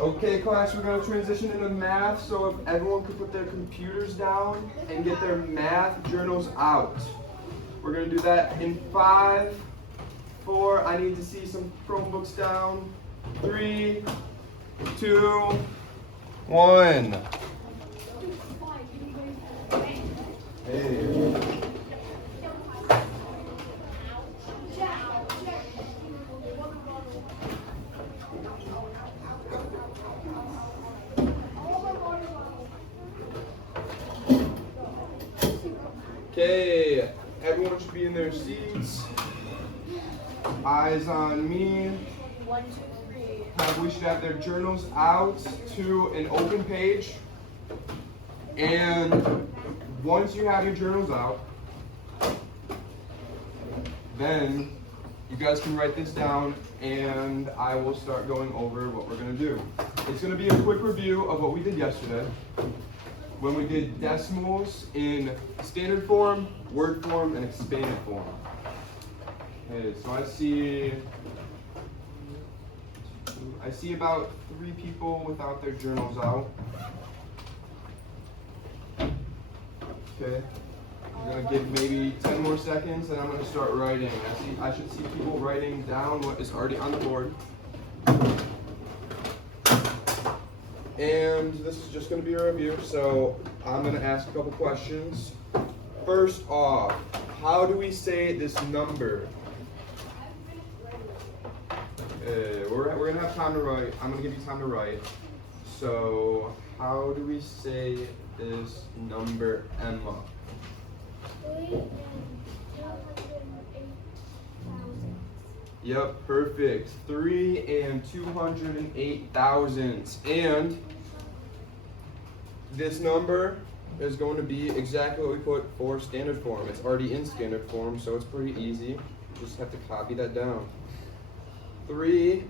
Okay, class, we're going to transition into math, so if everyone could put their computers down and get their math journals out. We're going to do that in 5, 4, I need to see some Chromebooks down, 3, 2, 1. Hey. Okay, everyone should be in their seats. Eyes on me. 1, 2, 3. We should have their journals out to an open page. And once you have your journals out, then you guys can write this down and I will start going over what we're going to do. It's going to be a quick review of what we did yesterday when we did decimals in standard form, word form, and expanded form. Okay, so I see about 3 people without their journals out. Okay, I'm gonna give maybe 10 more seconds and I'm gonna start writing. I should see people writing down what is already on the board. And this is just gonna be a review, so I'm gonna ask a couple questions. First off, how do we say this number? We're gonna have time to write. I'm gonna give you time to write. So, how do we say this number, Emma? 3,208,000. Yep, perfect. 3 and 208 thousandths. And this number is going to be exactly what we put for standard form. It's already in standard form, so it's pretty easy. You just have to copy that down. 3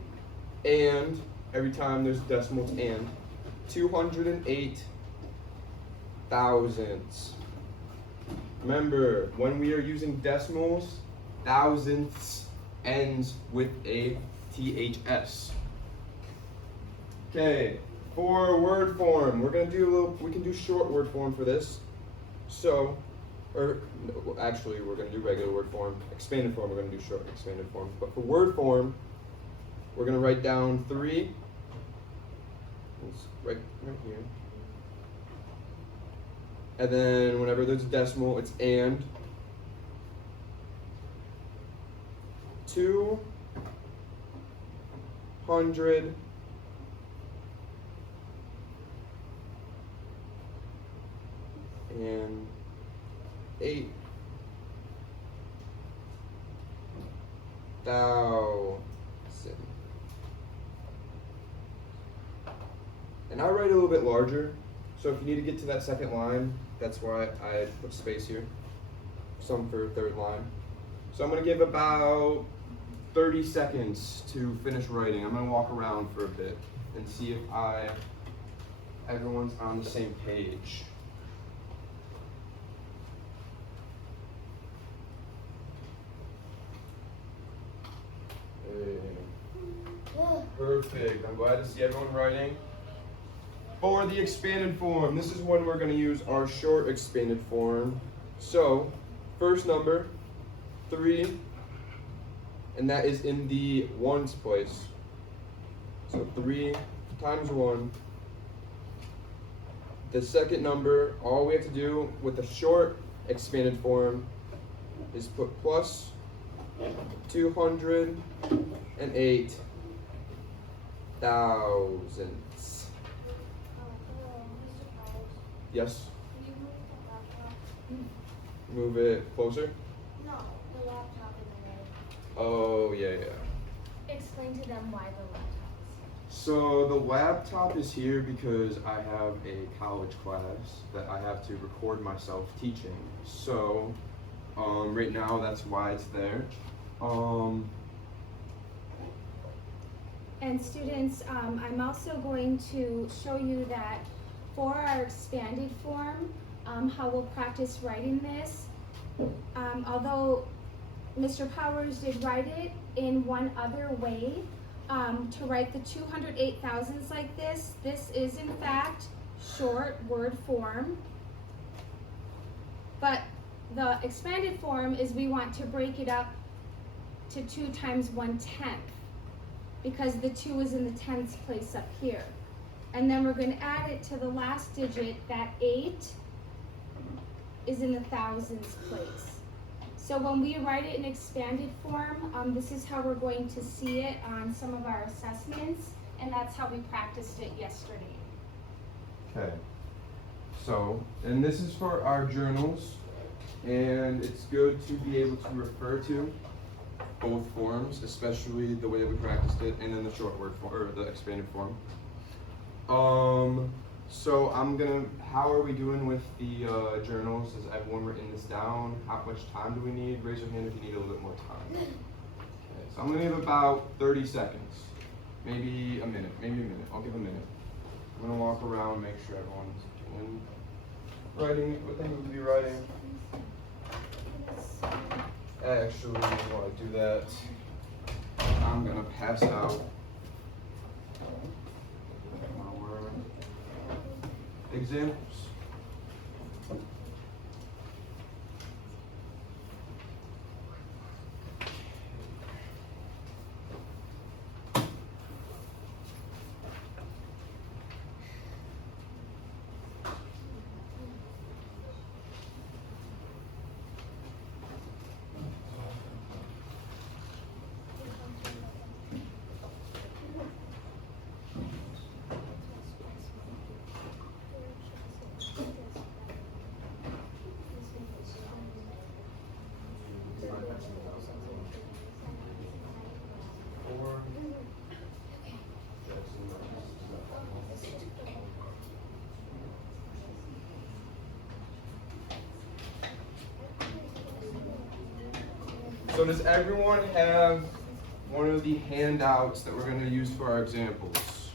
and, every time there's decimals and, 208 thousandths. Remember, when we are using decimals, thousandths ends with a THS. Okay, for word form, we can do short word form for this. So, actually we're gonna do regular word form. Expanded form, we're gonna do short expanded form. But for word form, we're gonna write down 3. It's right here. And then whenever there's a decimal, it's and. 200 and 8,000. And I write a little bit larger, so if you need to get to that second line, that's why I put space here. Some for third line. So I'm gonna give about 30 seconds to finish writing. I'm gonna walk around for a bit and see if everyone's on the same page. Perfect. I'm glad to see everyone writing. For the expanded form, this is when we're going to use our short expanded form. So, first number, 3, and that is in the ones place. So 3 times 1. The second number, all we have to do with the short expanded form is put plus 208 thousandths. Yes? Can you move the laptop? Move it closer? No, the laptop in the way. Oh, yeah. Explain to them why the laptop is So the laptop is here because I have a college class that I have to record myself teaching. So right now that's why it's there. And students, I'm also going to show you that for our expanded form, how we'll practice writing this. Although Mr. Powers did write it in one other way, to write the 208 thousandths like this. This is in fact short word form. But the expanded form is we want to break it up to 2 times 1/10 because the 2 is in the tenths place up here. And then we're going to add it to the last digit, that 8 is in the thousandths place. So when we write it in expanded form, this is how we're going to see it on some of our assessments, and that's how we practiced it yesterday. Okay. So, and this is for our journals, and it's good to be able to refer to both forms, especially the way that we practiced it, and then the short word form, or the expanded form. So how are we doing with the journals? Has everyone written this down? How much time do we need? Raise your hand if you need a little bit more time. Okay, so I'm gonna give about 30 seconds. Maybe a minute, I'll give a minute. I'm gonna walk around, make sure everyone's writing what they need to be writing. Actually, while I do that, I'm gonna pass out our examples. So does everyone have one of the handouts that we're going to use for our examples?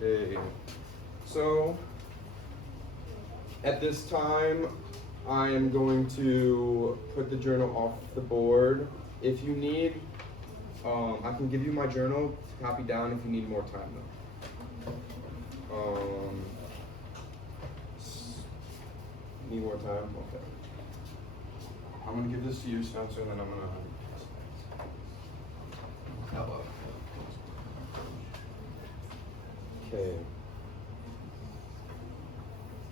Okay. So at this time, I am going to put the journal off the board. If you need, I can give you my journal to copy down if you need more time though. Need more time? Okay. I'm gonna give this to you, Spencer, and then I'm gonna. Hello. Okay.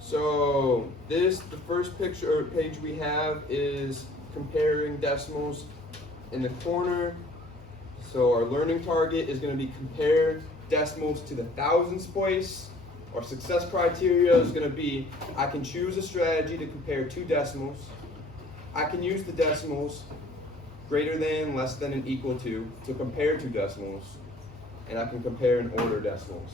So the first picture or page we have is comparing decimals in the corner. So our learning target is going to be compare decimals to the thousandths place. Our success criteria is going to be I can choose a strategy to compare 2 decimals. I can use the decimals greater than, less than, and equal to compare 2 decimals. And I can compare and order decimals.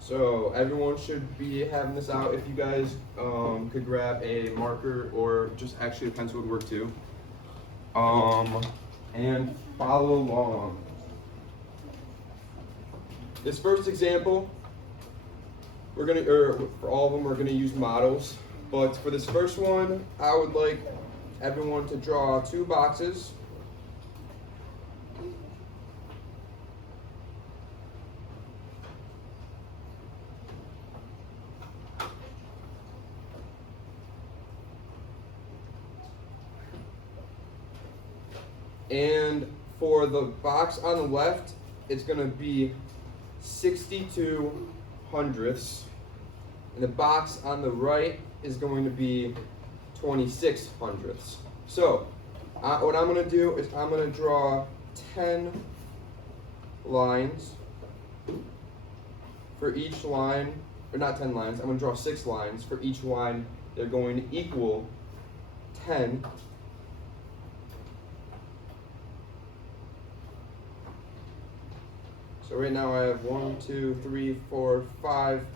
So everyone should be having this out. If you guys could grab a marker or just actually a pencil would work too. And follow along. This first example, for all of them, we're gonna use models. But for this first one, I would like everyone to draw 2 boxes. And for the box on the left, it's going to be 62 hundredths. And the box on the right is going to be 26 hundredths. So, what I'm going to do is I'm going to draw 10 lines for each line, or not 10 lines, I'm going to draw 6 lines. For each line, they're going to equal 10. So right now I have 1, 2, 3, 4, 5,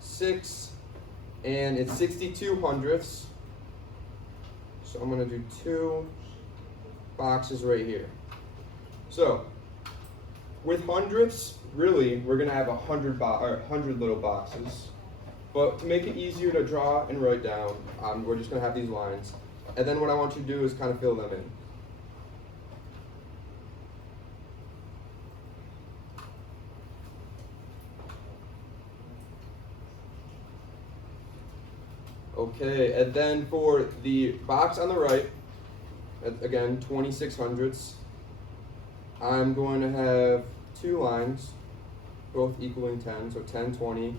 6, and it's 62 hundredths. So I'm gonna do 2 boxes right here. So with hundredths, really, we're gonna have 100 little boxes. But to make it easier to draw and write down, we're just gonna have these lines. And then what I want you to do is kind of fill them in. Okay, and then for the box on the right, again 2600ths, I'm going to have two lines, both equaling 10, so 10, 20,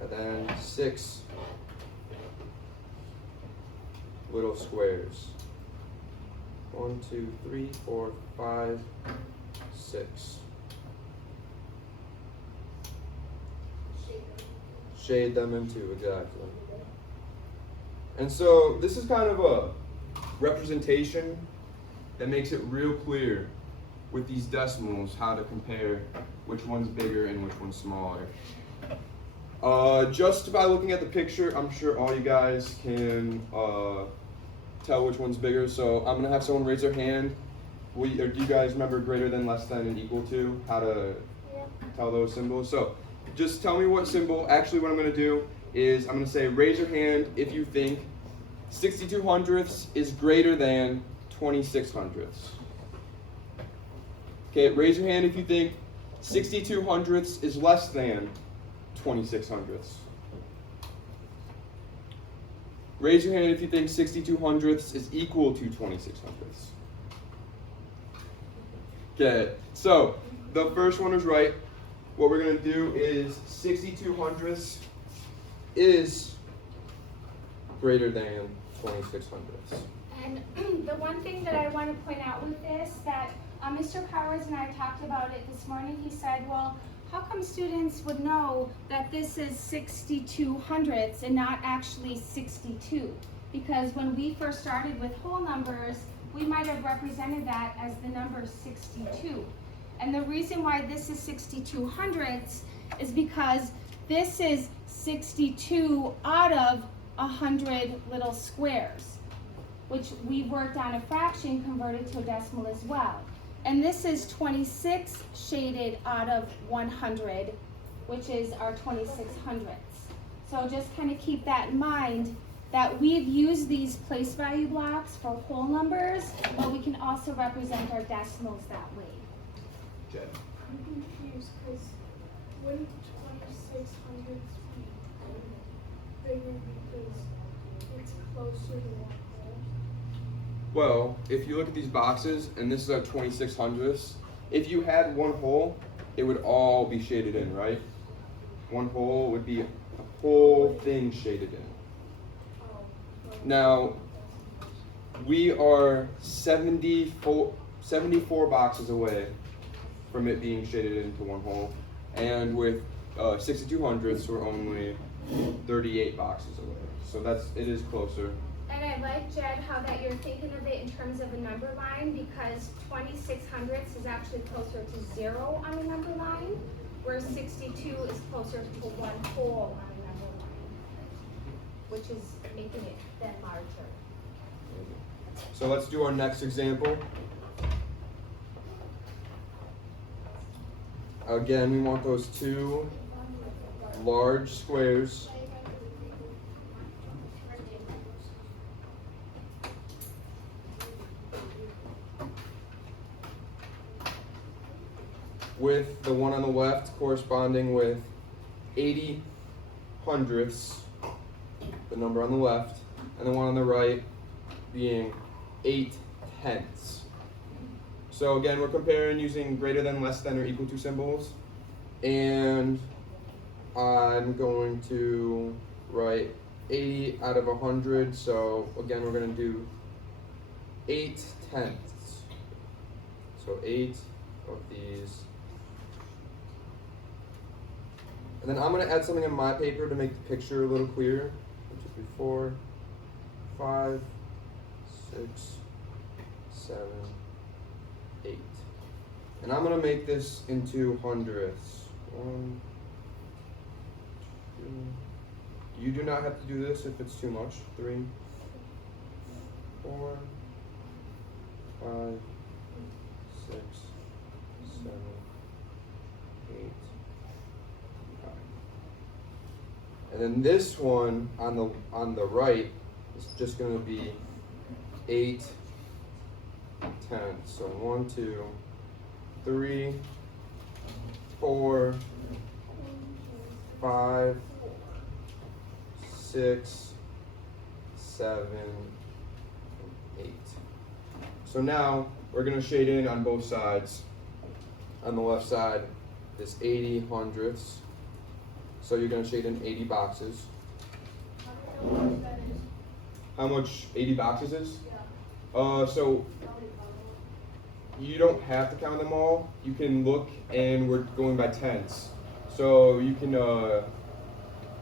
and then 6 little squares. 1, 2, 3, 4, 5, 6. Shade them in two, exactly. And so this is kind of a representation that makes it real clear with these decimals how to compare which one's bigger and which one's smaller. Just by looking at the picture, I'm sure all you guys can tell which one's bigger. So I'm gonna have someone raise their hand. Or do you guys remember greater than, less than, and equal to? How to tell those symbols? So just tell me what symbol. Actually, what I'm gonna do is I'm gonna say raise your hand if you think 6200ths is greater than 2600ths. Okay, raise your hand if you think 6200ths is less than 2600ths. Raise your hand if you think 6200ths is equal to 2600ths. Okay, so the first one is right. What we're going to do is 6200ths is greater than 2600ths. And the one thing that I want to point out with this, that Mr. Powers and I talked about it this morning. He said, well, how come students would know that this is 6200ths and not actually 62? Because when we first started with whole numbers, we might have represented that as the number 62. And the reason why this is 6200ths is because this is 62 out of 100 little squares, which we worked on a fraction converted to a decimal as well. And this is 26 shaded out of 100, which is our 2600ths. So just kind of keep that in mind, that we've used these place value blocks for whole numbers, but we can also represent our decimals that way. Jed. I'm confused because wouldn't 2600s be bigger because it's closer to 1 whole? Well, if you look at these boxes, and this is our 2600ths, if you had one hole, it would all be shaded in, right? One hole would be a whole thing shaded in. Now, we are 74 boxes away from it being shaded into one hole, and with 6200ths, we're only 38 boxes away. So it is closer. And I like, Jed, how that you're thinking of it in terms of a number line, because 2600ths is actually closer to 0 on the number line, where 62 is closer to 1 whole on the number line, which is making it then larger. So let's do our next example. Again, we want those two large squares. With the one on the left corresponding with 80 hundredths, the number on the left, and the one on the right being 8 tenths. So again, we're comparing using greater than, less than, or equal to symbols. And I'm going to write 80 out of 100. So again, we're going to do 8 tenths. So 8 of these. And then I'm going to add something on my paper to make the picture a little clearer. 1, 2, 3, 4, 5, 6, 7, 8. And I'm going to make this into hundredths. 1, 2. You do not have to do this if it's too much. 3, 4, 5, 6, 7, 8. And then this one on the right is just going to be 8 tenths. So 1, 2, 3, 4, 5, 6, 7, and 8. So now we're going to shade in on both sides. On the left side, this 80 hundredths. So you're going to shade in 80 boxes. How do you know how much that is? How much 80 boxes is? Yeah. So you don't have to count them all. You can look, and we're going by tenths. So you can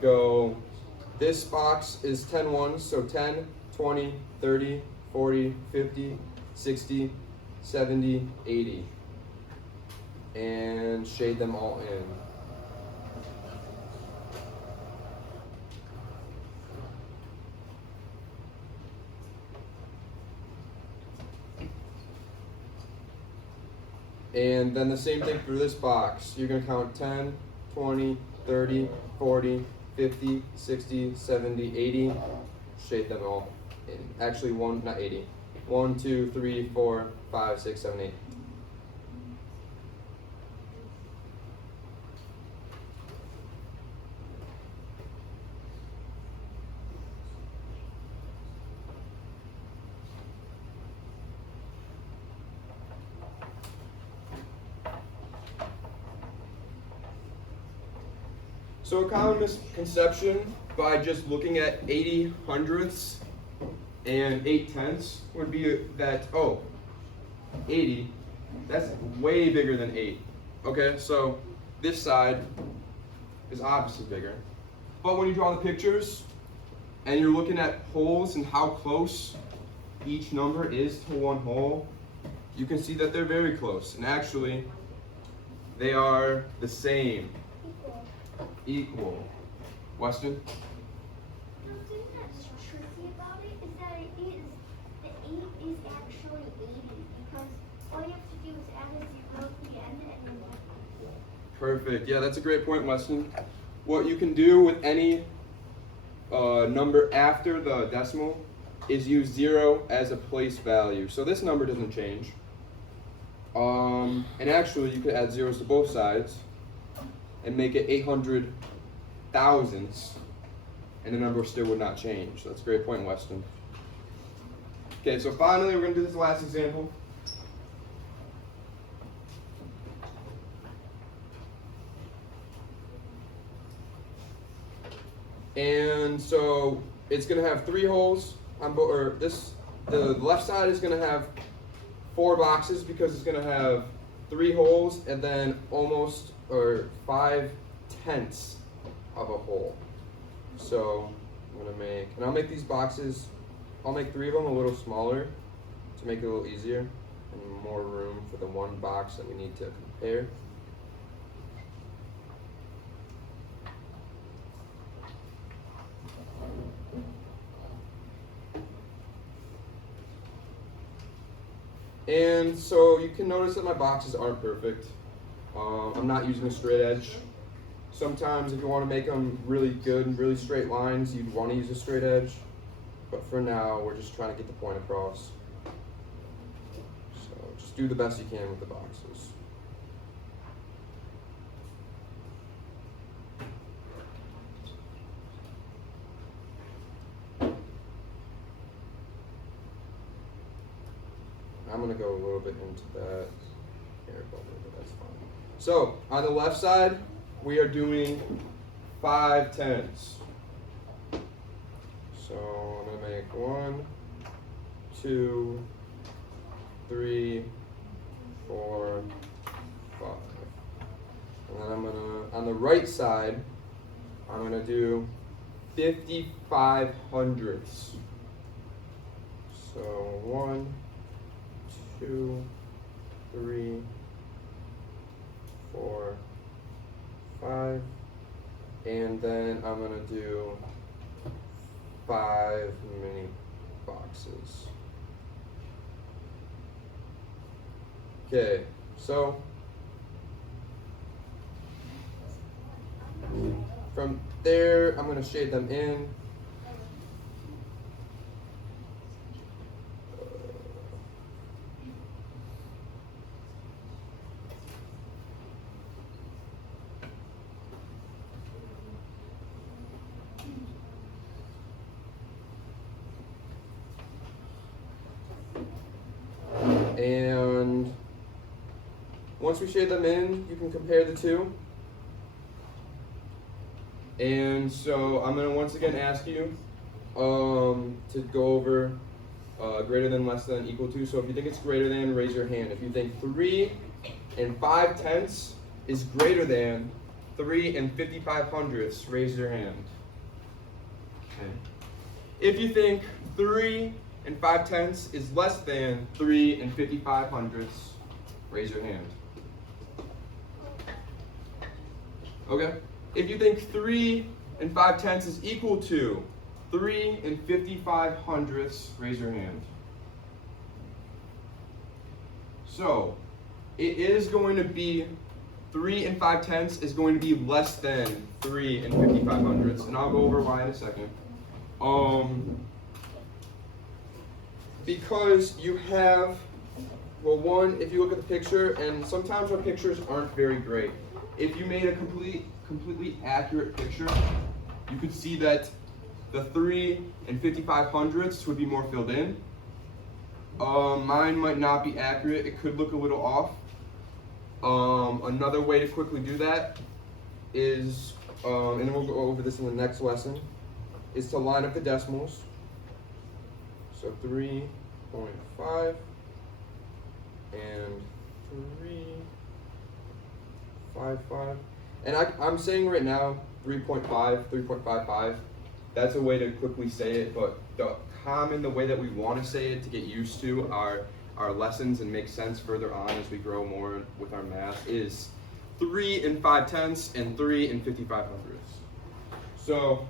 go, this box is 10 ones, so 10, 20, 30, 40, 50, 60, 70, 80. And shade them all in. And then the same thing for this box. You're going to count 10, 20, 30, 40, 50, 60, 70, 80. Shade them all in. Actually, not 80. 1, 2, 3, 4, 5, 6, 7, 8. So a common misconception by just looking at 80 hundredths and 8 tenths would be that, oh, 80, that's way bigger than 8. Okay, so this side is obviously bigger. But when you draw the pictures and you're looking at holes and how close each number is to one hole, you can see that they're very close. And actually, they are the same. Equal. Weston? The thing that's tricky about it is that the 8 is actually 80 because all you have to do is add a 0 at the end and then Perfect. Yeah, that's a great point, Weston. What you can do with any number after the decimal is use 0 as a place value. So this number doesn't change. And actually, you could add zeros to both sides and make it 800 thousandths, and the number still would not change. So that's a great point, Weston. Okay, so finally, we're going to do this last example. And so it's going to have 3 holes on both, or the left side is going to have 4 boxes because it's going to have 3 holes and then almost, or 5 tenths of a hole. So I'm going to make, and I'll make these boxes, I'll make 3 of them a little smaller to make it a little easier and more room for the one box that we need to compare. And so you can notice that my boxes aren't perfect. I'm not using a straight edge. Sometimes if you want to make them really good and really straight lines, you'd want to use a straight edge. But for now, we're just trying to get the point across. So just do the best you can with the boxes. I'm going to go a little bit into that. Here, that's fine. So, on the left side, we are doing 5 tenths. So, I'm going to make 1, 2, 3, 4, 5. And then I'm going to, on the right side, I'm going to do 55 hundredths. So, 1, 2, 3, 4, 5, and then I'm gonna do 5 mini boxes. Okay, so from there I'm gonna shade them in. once we shade them in, you can compare the two. And so I'm gonna once again ask you to go over greater than, less than, equal to. So if you think it's greater than, raise your hand. If you think 3 5/10 is greater than 3 55/100, raise your hand. Okay. If you think 3 5/10 is less than 3 55/100, raise your hand. Okay. If you think 3 5/10 is equal to 3 55/100, raise your hand. So, it is going to be 3 5/10 is going to be less than 3 55/100, and I'll go over why in a second. Because you have, well, one, if you look at the picture, and sometimes our pictures aren't very great. If you made a completely accurate picture, you could see that the 3 55/100 would be more filled in. Mine might not be accurate. It could look a little off. Another way to quickly do that is, and then we'll go over this in the next lesson, is to line up the decimals. So 3.5 and 3.55. And I'm saying right now 3.5, 3.55. That's a way to quickly say it, but the way that we want to say it to get used to our lessons and make sense further on as we grow more with our math is 3 5/10 and 3 55/100. So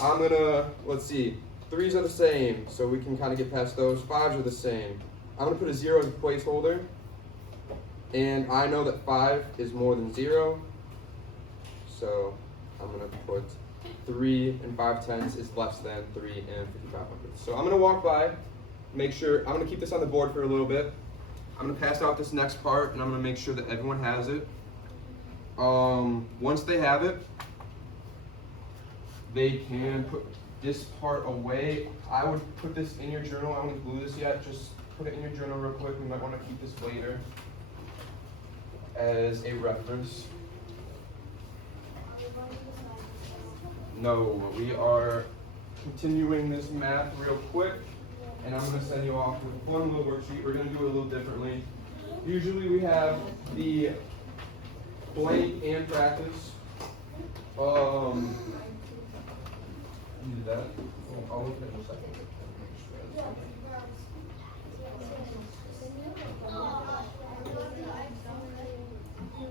I'm gonna, let's see, 3s are the same, so we can kind of get past those. 5s are the same. I'm gonna put a 0 as a placeholder, and I know that 5 is more than 0, so I'm gonna put 3 5/10 is less than 3 55/100. So I'm gonna walk by, make sure, I'm gonna keep this on the board for a little bit. I'm gonna pass out this next part, and I'm gonna make sure that everyone has it. Once they have it, they can put this part away. I would put this in your journal. I don't glue this yet. Just put it in your journal real quick. We might want to keep this later as a reference. No, we are continuing this math real quick, and I'm going to send you off with one little worksheet. We're going to do it a little differently. Usually we have the blank and practice. Do that. I'll look at it in a second.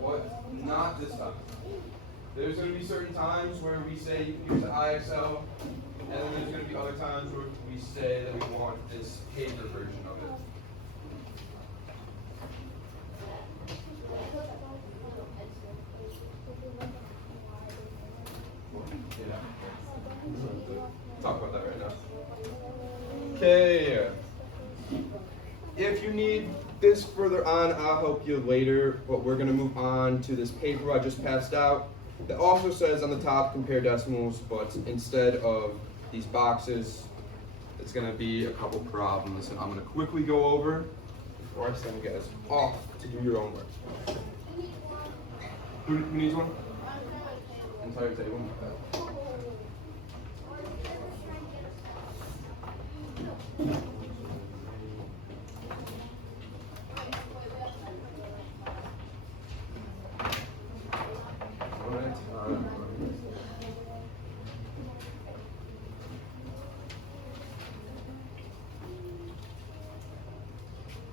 What? Not this time. There's going to be certain times where we say you can use the IXL, and then there's going to be other times where we say that we want this paper version of it. Yeah. Talk about that right now. Okay. If you need this further on, I'll help you later, but we're going to move on to this paper I just passed out that also says on the top compare decimals, but instead of these boxes, it's going to be a couple problems, and I'm going to quickly go over before I send you guys off to do your own work. Who needs one? Entire table.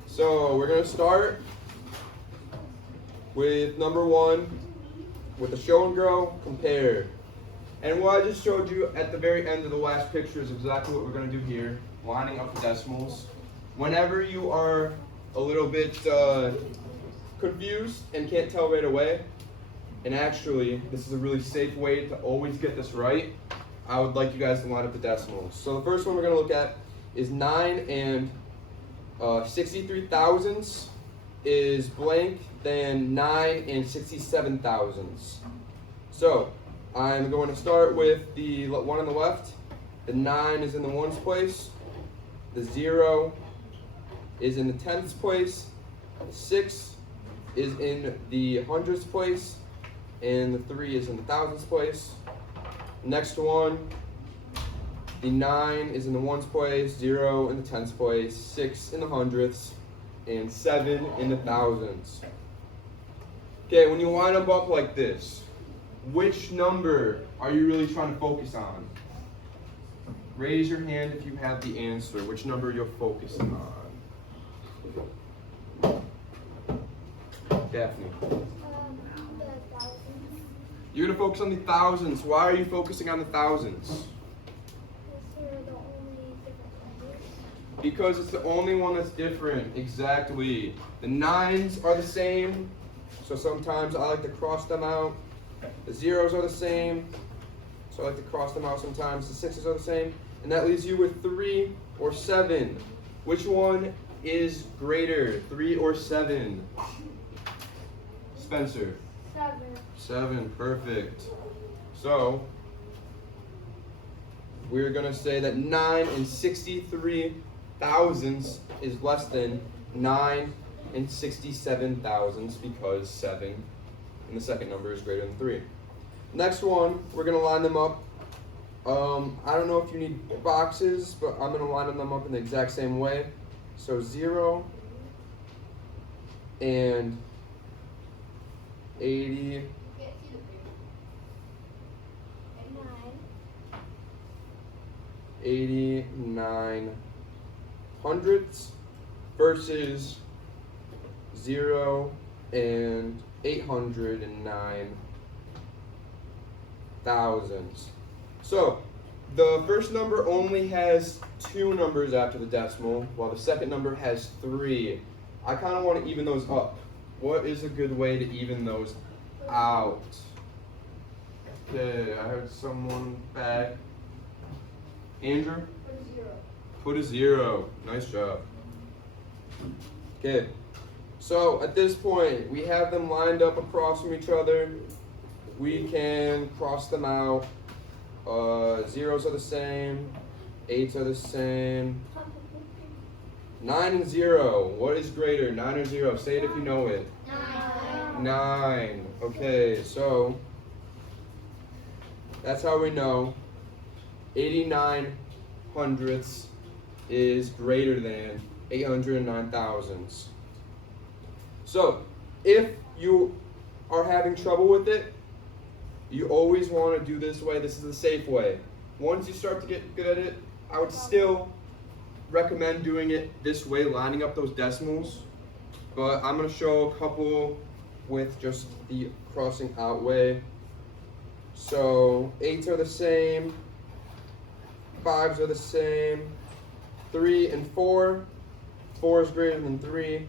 So we're going to start with number 1 with the show and grow, compare. And what I just showed you at the very end of the last picture is exactly what we're going to do here, lining up the decimals. Whenever you are a little bit confused and can't tell right away, and actually this is a really safe way to always get this right, I would like you guys to line up the decimals. So the first one we're going to look at is 9 63 thousandths is blank than 9 67 thousandths. So I'm going to start with the one on the left. The 9 is in the ones place. The 0 is in the tenths place. The 6 is in the hundredths place, and the 3 is in the thousandths place. Next one, the 9 is in the ones place, 0 in the tenths place, 6 in the hundredths, and 7 in the thousands. Okay, when you line them up like this, which number are you really trying to focus on? Raise your hand if you have the answer. Which number you're focusing on? Daphne. The thousands. You're gonna focus on the thousands. Why are you focusing on the thousands? Because they're the only different numbers. Because it's the only one that's different. Exactly. The 9s are the same, so sometimes I like to cross them out. The 0s are the same, so I like to cross them out sometimes. The 6s are the same. And that leaves you with 3 or 7. Which one is greater, 3 or 7? Spencer. 7. 7, perfect. So, we're gonna say that 9 and 63 thousandths is less than 9 and 67 thousandths because 7 in the second number is greater than 3. Next one, we're gonna line them up. I don't know if you need boxes, but I'm gonna line them up in the exact same way. So 0 and 80. 89 hundredths versus 0 and 809 thousandths. So the first number only has 2 numbers after the decimal, while the second number has 3. I kind of want to even those up. What is a good way to even those out? Okay, I heard someone back. Andrew? Put a 0. Nice job. Okay. So at this point, we have them lined up across from each other. We can cross them out. 0s are the same. 8s are the same. 9 and 0. What is greater, 9 or 0? Say it if you know it. 9. Okay, so that's how we know 89 hundredths is greater than 809 thousandths. So, if you are having trouble with it, you always want to do this way. This is the safe way. Once you start to get good at it, I would still recommend doing it this way, lining up those decimals. But I'm going to show a couple with just the crossing out way. So 8s are the same, 5s are the same, 3 and 4. 4 is greater than 3.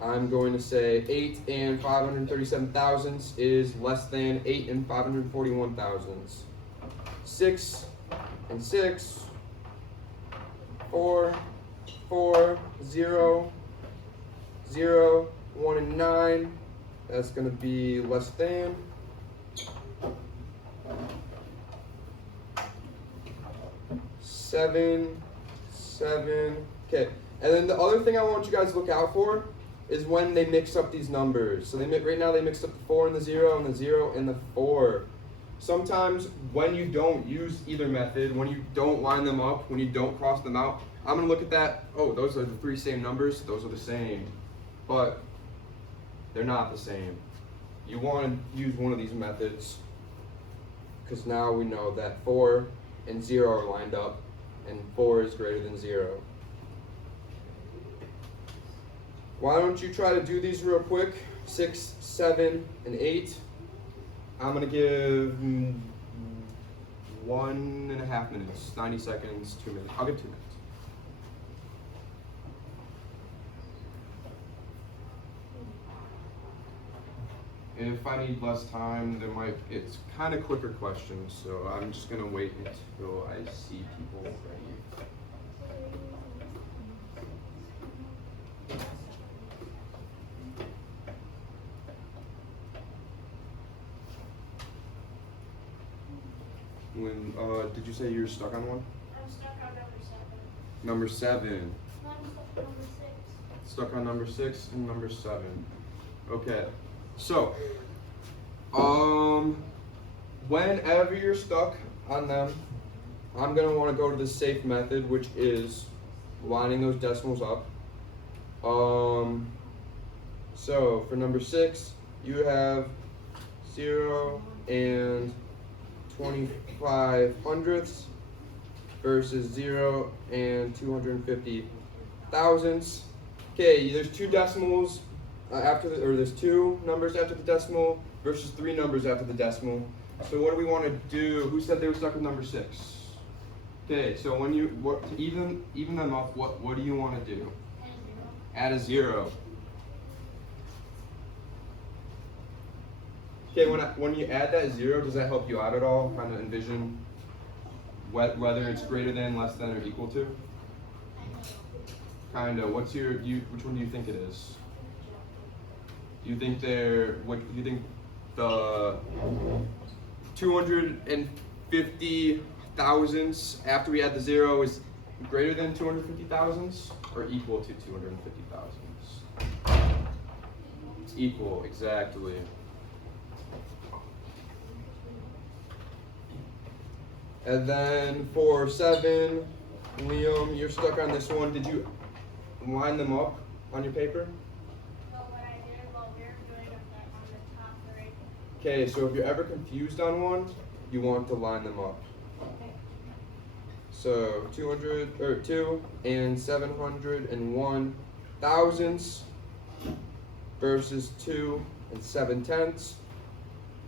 I'm going to say 8 and 537 thousandths is less than 8 and 541 thousandths. 6 and 6. 4, 4, 0, 0, 1 and 9. That's going to be less than. 7, 7. Okay. And then the other thing I want you guys to look out for is when they mix up these numbers. So right now they mixed up the 4 and the 0 and the 0 and the 4. Sometimes when you don't use either method, when you don't line them up, when you don't cross them out, I'm going to look at that. Oh, those are the 3 same numbers. Those are the same. But they're not the same. You want to use one of these methods because now we know that 4 and 0 are lined up and 4 is greater than 0. Why don't you try to do these real quick? 6, 7, and 8. I'm going to give 1.5 minutes, 90 seconds, 2 minutes. I'll give 2 minutes. If I need less time, it's kind of quicker questions, so I'm just going to wait until I see people ready. Did you say you're stuck on one? I'm stuck on Number number 7. 7. I'm stuck on number 6. Stuck on number 6 and number 7. Okay, so, whenever you're stuck on them, I'm gonna wanna go to the safe method, which is lining those decimals up. So for number 6, you have 0 and 25 hundredths versus 0 and 250 thousandths. Okay, there's 2 decimals there's 2 numbers after the decimal versus 3 numbers after the decimal. So what do we want to do? Who said they were stuck with number 6? Okay, so when to even them up, what do you want to do? Add a 0. Okay, when you add that 0, does that help you out at all? Kind of envision whether it's greater than, less than, or equal to? Kind of. Which one do you think it is? Do you think the 250 thousandths after we add the 0 is greater than 250 thousandths or equal to 250 thousandths? It's equal, exactly. And then for 7, Liam, you're stuck on this one. Did you line them up on your paper? So what I did while we were doing them on the top 3. Okay, so if you're ever confused on one, you want to line them up. So 2 and 701 thousandths versus 2 and 7 tenths.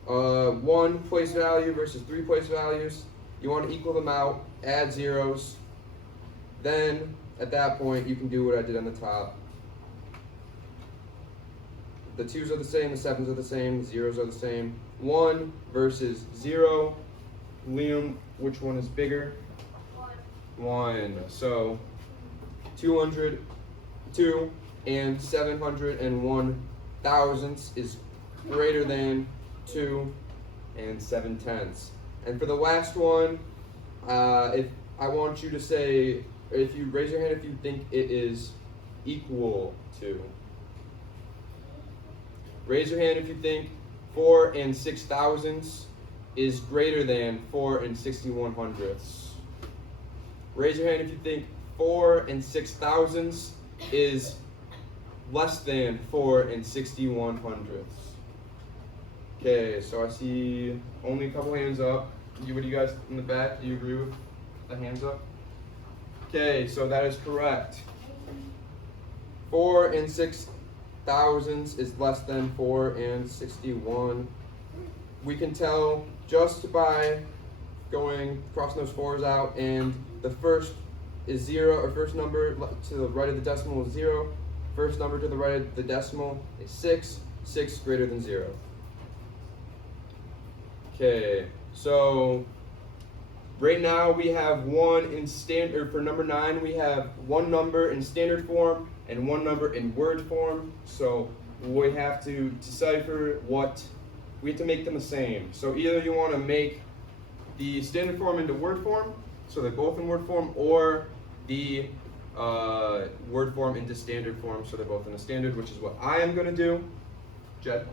1 place value versus 3 place values. You want to equal them out, add zeros. Then at that point you can do what I did on the top. The 2's are the same, the 7's are the same, the 0's are the same. 1 versus 0. Liam, which one is bigger? 1. So 202 and 701 thousandths is greater than 2 and 7 tenths. And for the last one, if I want you to say, if you raise your hand if you think it is equal to. Raise your hand if you think 4 and 6 thousandths is greater than 4 and 61 hundredths. Raise your hand if you think 4 and 6 thousandths is less than 4 and 61 hundredths. Okay, so I see only a couple hands up. What do you guys in the back, do you agree with the hands up? Okay, so that is correct. 4 and 6 thousandths is less than 4 and 61. We can tell just by crossing those 4's out, and the first is 0, or first number to the right of the decimal is 0. First number to the right of the decimal is 6. 6 greater than 0. Okay, so right now we have one in standard, for number 9 we have one number in standard form and one number in word form. So we have to decipher we have to make them the same. So either you want to make the standard form into word form, so they're both in word form, or the word form into standard form, so they're both in the standard, which is what I am going to do. Jed?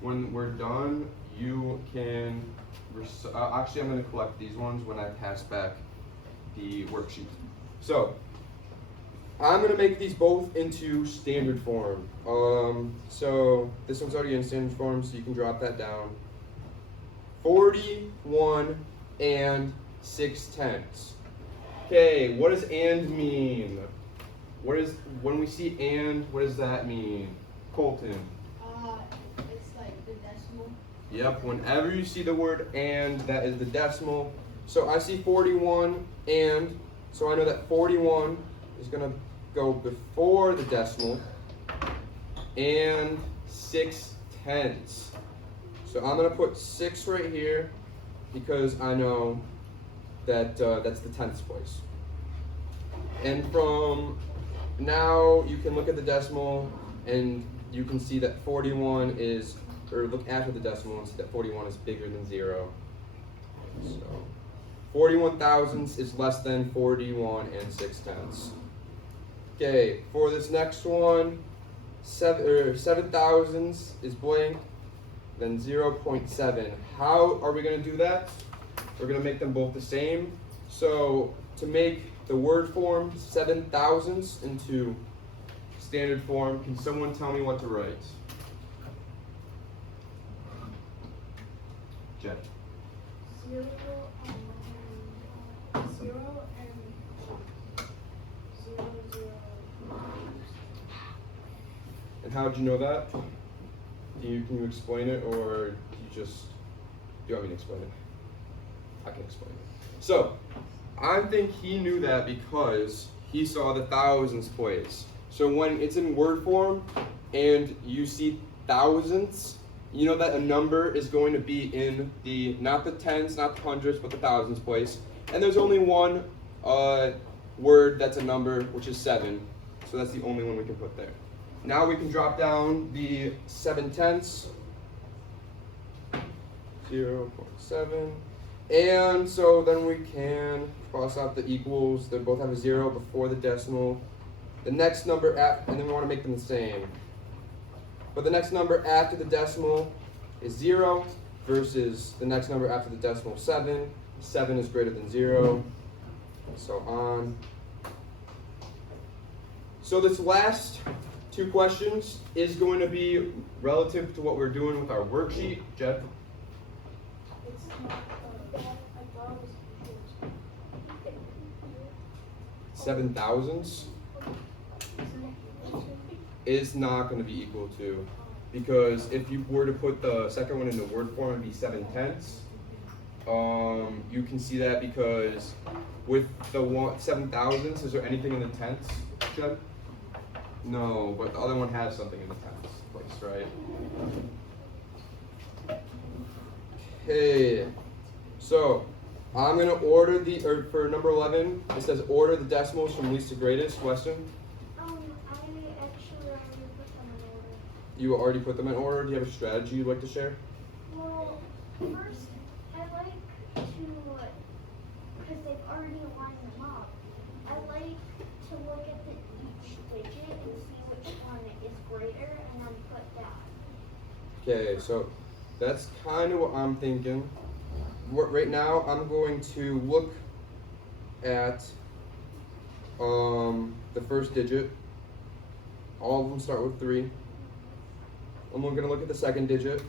When we're done, you can, actually I'm going to collect these ones when I pass back the worksheet. So, I'm going to make these both into standard form. So, this one's already in standard form, so you can drop that down. 41 and 6 tenths. Okay, what does and mean? When we see and, what does that mean? Colton. It's like the decimal. Yep, whenever you see the word and, that is the decimal. So I see 41 and, so I know that 41 is going to go before the decimal, and 6 tenths. So I'm going to put 6 right here because I know that that's the tenths place. And from now you can look at the decimal and you can see that 41 is, or look after the decimal and see that 41 is bigger than 0. So 41 thousandths is less than 41 and 6 tenths. Okay, for this next one, 7,000s is blank, then 0.7. How are we going to do that? We're going to make them both the same. So to make the word form 7,000s into standard form, can someone tell me what to write? Jen. 0 and 0 and 0, 0. And how did you know that? Can you explain it, or do you want me to explain it? I can explain it. So, I think he knew that because he saw the thousands place. So when it's in word form and you see thousands, you know that a number is going to be in the, not the tens, not the hundreds, but the thousands place. And there's only one word that's a number, which is 7. So that's the only one we can put there. Now we can drop down the 7/10, 0.7. And so then we can cross out the equals. They both have a 0 before the decimal. The next number and then we want to make them the same. But the next number after the decimal is 0 versus the next number after the decimal 7. 7 is greater than 0, so on. So this last 2 questions is going to be relative to what we're doing with our worksheet. Jeff? It's not, I thought it was equal 7,000s to. is not going to be equal to, because if you were to put the second one in the word form, it'd be 7/10. You can see that because with the 7,000s, is there anything in the tenths, Jed? No, but the other one has something in the tenths place, right? Okay, so I'm gonna order for number 11, it says order the decimals from least to greatest. Weston? I actually already put them in order. You already put them in order. Do you have a strategy you'd like to share? Well, first, I like to, because they've already lined them up, I like to look at each digit and see which one is greater and then put that. Okay, so that's kind of what I'm thinking. Right now, I'm going to look at the first digit. All of them start with 3. And we're going to look at the second digit.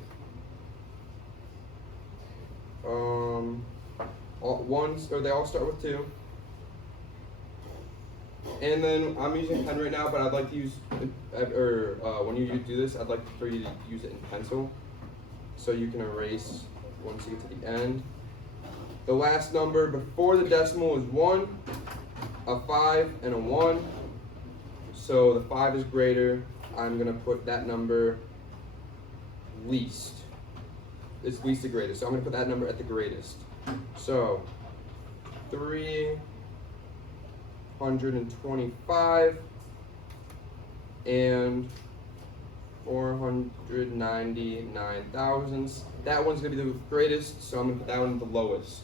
They all start with 2. And then I'm using pen right now, but I'd like to use, when you do this, I'd like for you to use it in pencil, so you can erase once you get to the end. The last number before the decimal is 1, a 5, and a 1. So the 5 is greater. I'm gonna put that number least. It's least to greatest, so I'm gonna put that number at the greatest. So 325 and 499 thousandths. That one's gonna be the greatest, so I'm gonna put that one at the lowest.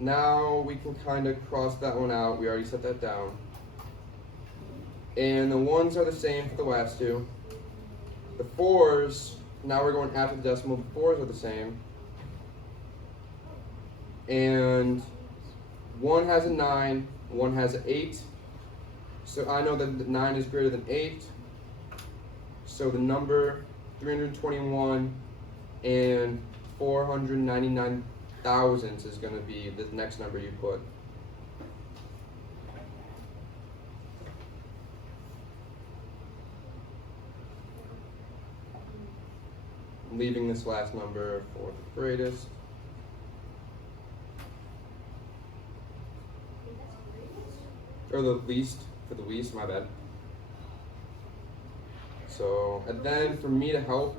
Now we can kind of cross that one out. We already set that down. And the 1s are the same for the last 2. The 4s, now we're going after the decimal. The 4s are the same. And 1 has a 9, 1 has an 8. So I know that the 9 is greater than 8. So the number 321 and 499 thousandths is going to be the next number you put. Leaving this last number for the greatest. Or the least, for the least, my bad. So, and then for me to help,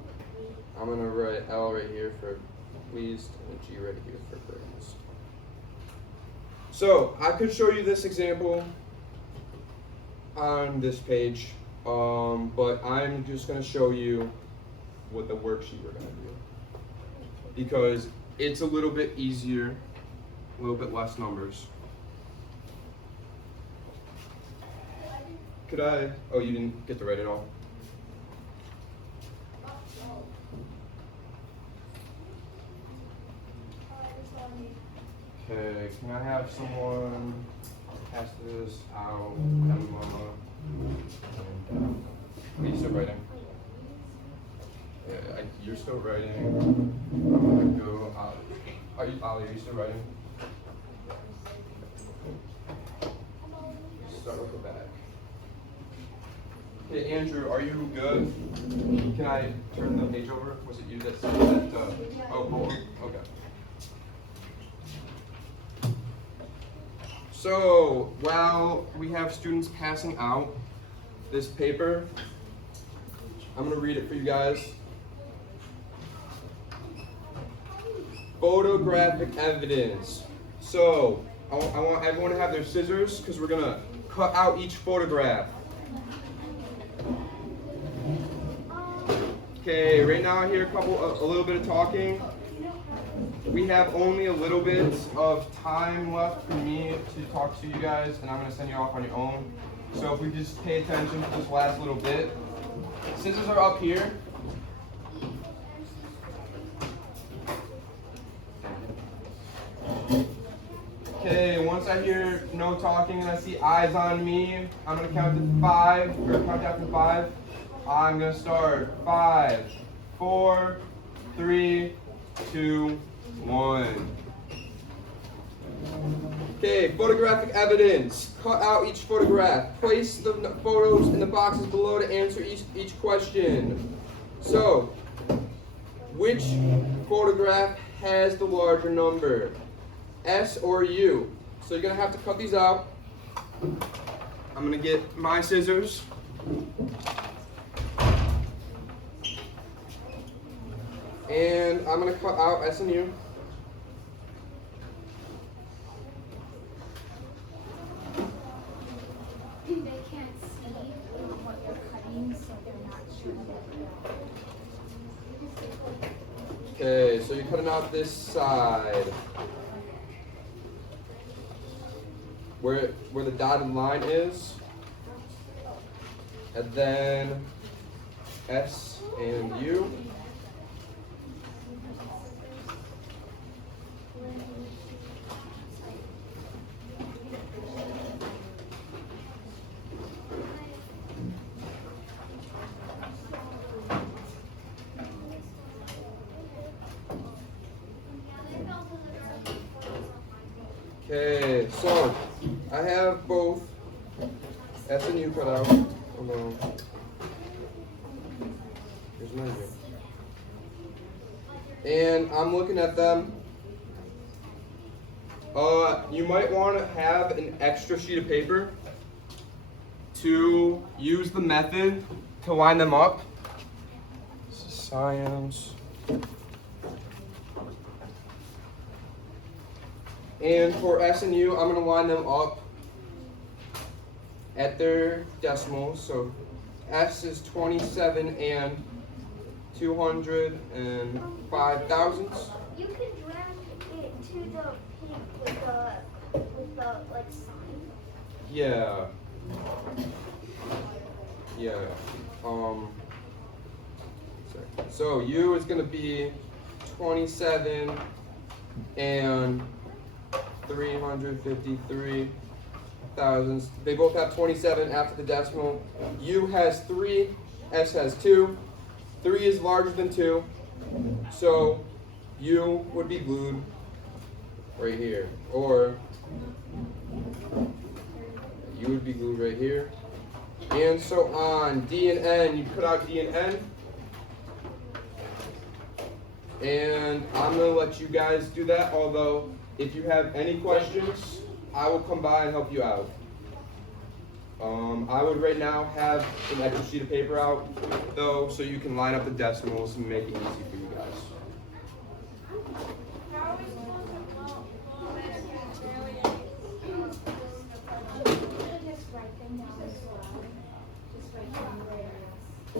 I'm gonna write L right here for least and G right here for greatest. So, I could show you this example on this page, but I'm just gonna show you what the worksheet we're gonna do. Because it's a little bit easier, a little bit less numbers. could I? Oh, you didn't get to write it all. Okay, can I have someone pass this out? Emma. Are you still writing? Yeah, you're still writing. I'm gonna go. Ali, are you still writing? Start with the back. Okay, Andrew, are you good? Can I turn the page over? Was it you that said that? Oh, cool. Okay. So, while we have students passing out this paper, I'm going to read it for you guys. Photographic evidence. So, I want everyone to have their scissors because we're going to cut out each photograph. Okay, right now I hear a little bit of talking. We have only a little bit of time left for me to talk to you guys, and I'm going to send you off on your own. So if we just pay attention to this last little bit. Scissors are up here. Okay, once I hear no talking and I see eyes on me, I'm going to count to 5, or count down to 5. I'm going to start. 5, 4, 3, 2, 1. Okay, photographic evidence. Cut out each photograph. Place the photos in the boxes below to answer each question. So, which photograph has the larger number? S or U? So you're going to have to cut these out. I'm going to get my scissors. And I'm going to cut out S and U. They can't see what you're cutting, so they're not sure. Okay, so you're cutting out this side. Where the dotted line is. And then S and U. Okay, so I have both S and U cut out. Oh no. Here's my U. And I'm looking at them. You might want to have an extra sheet of paper to use the method to line them up. This is science. And for S and U, I'm going to line them up at their decimals. So S is 27 and 205 thousandths. You can drag it to the pink with the like sign. Yeah. Yeah. So U is going to be 27 and 353 thousandths. They both have 27 after the decimal. U has 3, S has 2. 3 is larger than 2, so U would be glued right here, or U would be glued right here, and so on. D and N, you cut out D and N, and I'm going to let you guys do that, although if you have any questions, I will come by and help you out. I would right now have an extra sheet of paper out, though, so you can line up the decimals and make it easy for you guys. How are we supposed to blow it if it's barely Just write them down as well. Just write down where. So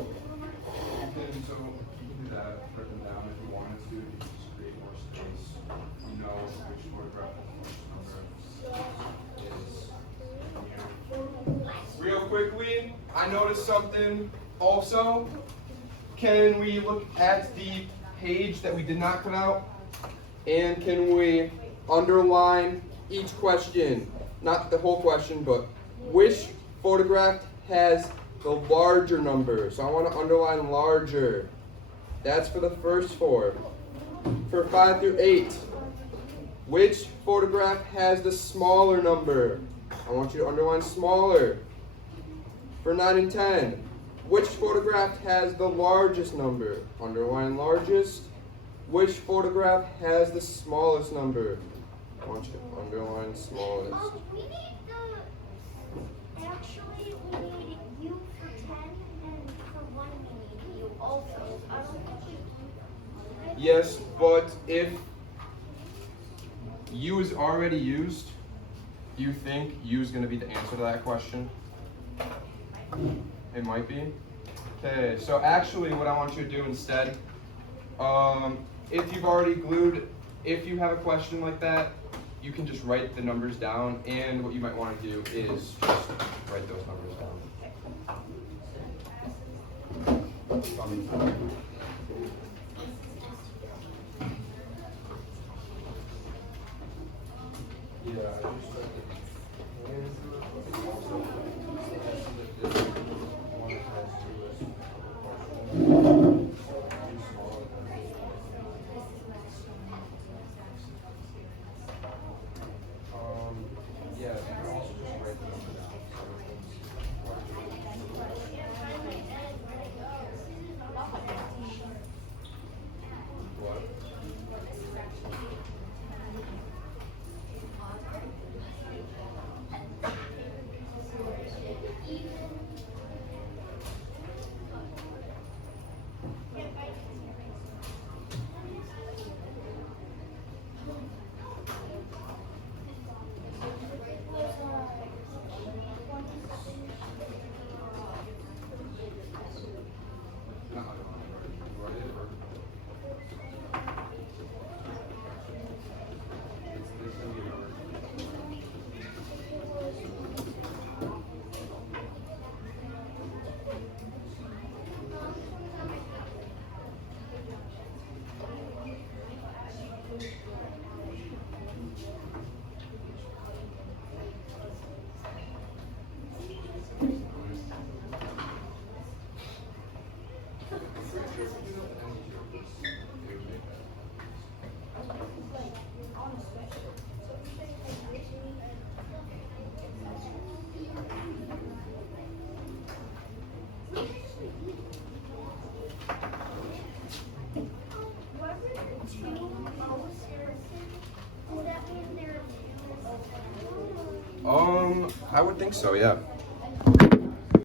you can do that, write them down if you wanted to, you can just create more space. You know which photograph number is here. Real quickly, I noticed something also. Can we look at the page that we did not cut out? And can we underline each question? Not the whole question, but which photograph has the larger number? So I want to underline larger. That's for the first four. For 5 through 8, which photograph has the smaller number? I want you to underline smaller. For 9 and 10, which photograph has the largest number? Underline largest. Which photograph has the smallest number? I want you to underline smallest. We need actually, we need U for 10, and for 1 we need U also. I don't think we Yes, but if U is already used, do you think U is going to be the answer to that question? It might be. Okay, so actually what I want you to do instead, if you've already glued, if you have a question like that, you can just write the numbers down, and what you might want to do is just write those numbers down. Yeah, I just read yeah, you can also just write the number down. What? I would think so, yeah.